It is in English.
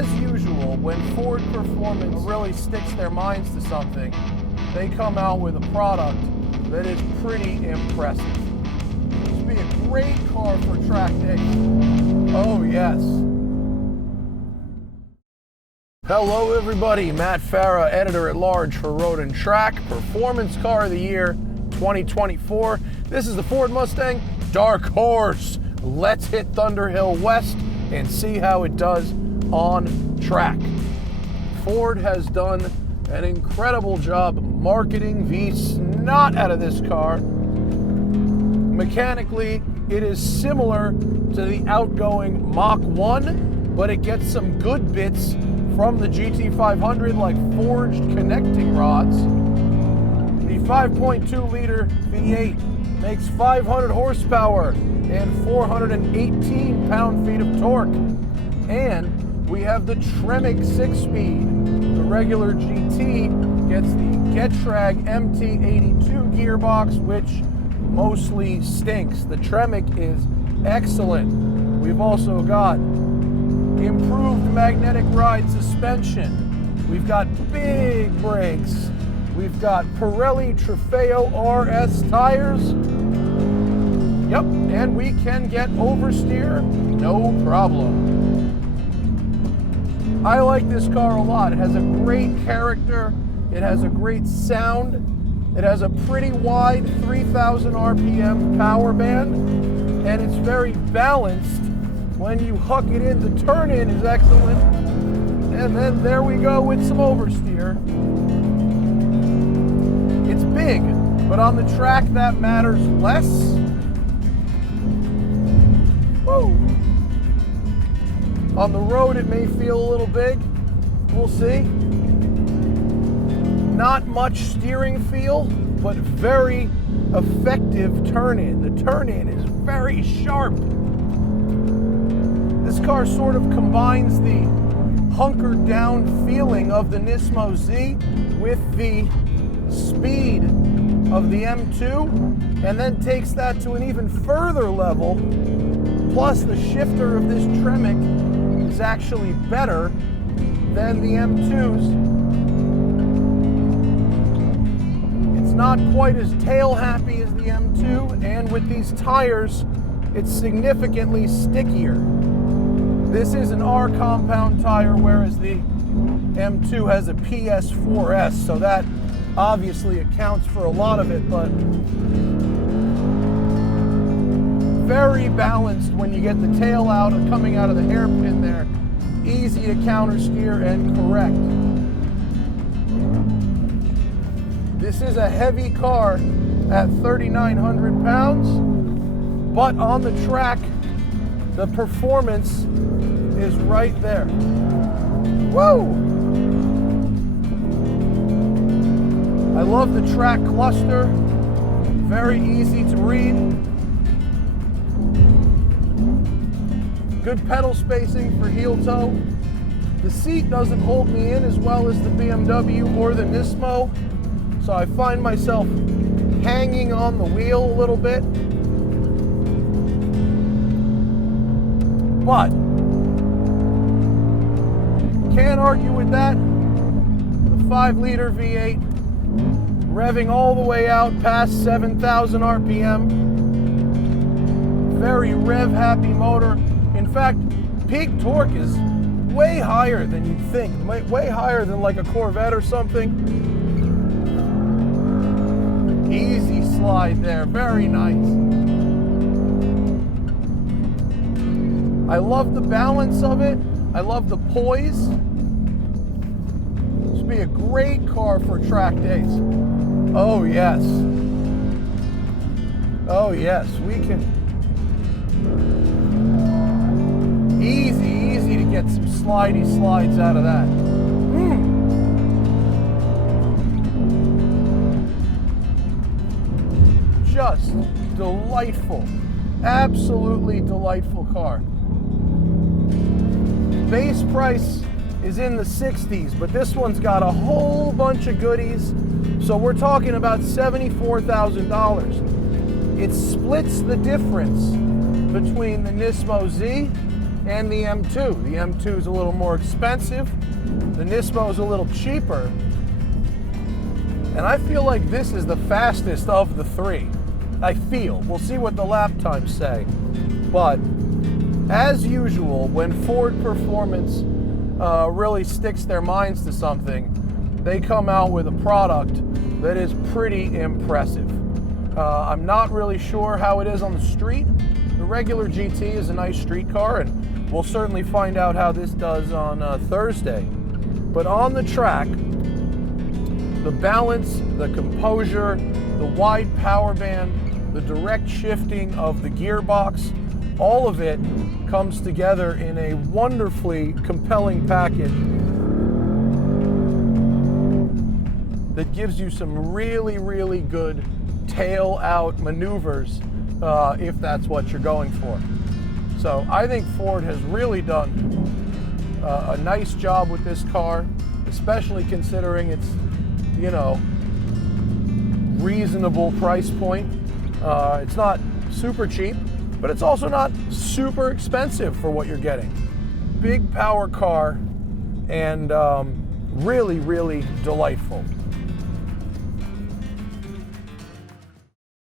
as usual, when Ford Performance really sticks their minds to something, they come out with a product that is pretty impressive. This would be a great car for track days. Oh yes. Hello everybody, Matt Farah, editor-at-large for Road and Track, Performance Car of the Year 2024. This is the Ford Mustang Dark Horse. Let's hit Thunderhill West and see how it does on track. Ford has done an incredible job marketing the snot out of this car. Mechanically, it is similar to the outgoing Mach 1, but it gets some good bits from the GT500 like forged connecting rods. The 5.2 liter V8 makes 500 horsepower and 418 pound-feet of torque. And we have the Tremec 6-speed. The regular GT gets the Getrag MT82 gearbox, which mostly stinks. The Tremec is excellent. We've also got improved magnetic ride suspension. We've got big brakes. We've got Pirelli Trofeo RS tires. Yep, and we can get oversteer, no problem. I like this car a lot. It has a great character. It has a great sound. It has a pretty wide 3,000 RPM power band, and it's very balanced. When you huck it in, the turn-in is excellent. And then there we go with some oversteer. It's big, but on the track that matters less. Whoa. On the road it may feel a little big. We'll see. Not much steering feel, but very effective turn-in. The turn-in is very sharp. This car sort of combines the hunkered down feeling of the Nismo Z with the speed of the M2, and then takes that to an even further level. Plus the shifter of this Tremec is actually better than the M2's. It's not quite as tail happy as the M2, and with these tires, it's significantly stickier. This is an R compound tire, whereas the M2 has a PS4S, so that obviously accounts for a lot of it, but very balanced when you get the tail out and coming out of the hairpin there. Easy to counter steer and correct. This is a heavy car at 3,900 pounds, but on the track, the performance is right there. Woo! I love the track cluster. Very easy to read. Good pedal spacing for heel toe. The seat doesn't hold me in as well as the BMW or the Nismo, so I find myself hanging on the wheel a little bit. But can't argue with that. The 5-liter V8 revving all the way out past 7,000 RPM. Very rev-happy motor. In fact, peak torque is way higher than you'd think. Way higher than like a Corvette or something. Easy slide there. Very nice. I love the balance of it. I love the poise. This would be a great car for track days. Oh yes. Oh yes, we can. Easy to get some slidey slides out of that. Just delightful. Absolutely delightful car. Base price is in the 60s, but this one's got a whole bunch of goodies. So we're talking about $74,000. It splits the difference between the Nismo Z and the M2. The M2 is a little more expensive. The Nismo is a little cheaper. And I feel like this is the fastest of the three. I feel. We'll see what the lap times say. But as usual, when Ford Performance really sticks their minds to something, they come out with a product that is pretty impressive. I'm not really sure how it is on the street. The regular GT is a nice street car, and we'll certainly find out how this does on Thursday. But on the track, the balance, the composure, the wide power band, the direct shifting of the gearbox, all of it comes together in a wonderfully compelling package that gives you some really, really good tail out maneuvers if that's what you're going for. So I think Ford has really done a nice job with this car, especially considering its, you know, reasonable price point. It's not super cheap, but it's also not super expensive for what you're getting. Big power car and really, really delightful.